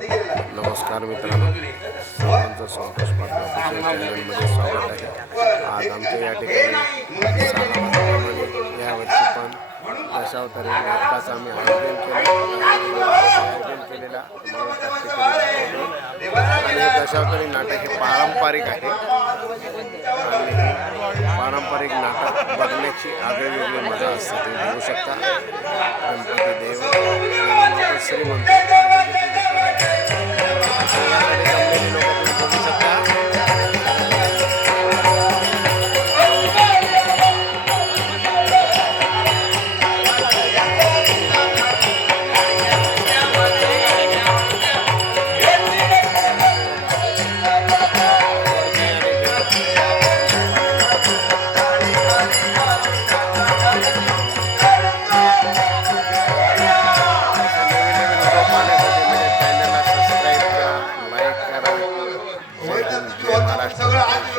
नमस्कार मित्रांनो, सर्वांचं संतोष पाटील ऑफिशियल चॅनलमध्ये स्वागत आहे। आज आमच्या या ठिकाणी सालाबादप्रमाणे यावर्षी पण दशावतारी नाटकाचं आम्ही आयोजन केलेला आणि दशावतारी नाटक हे पारंपरिक आहे आणि पारंपरिक नाटक बघण्याची आगळीवेगळी मजा असते। तुम्ही बघू शकता गणपती देव श्रीमंत जय महाराष्ट्र।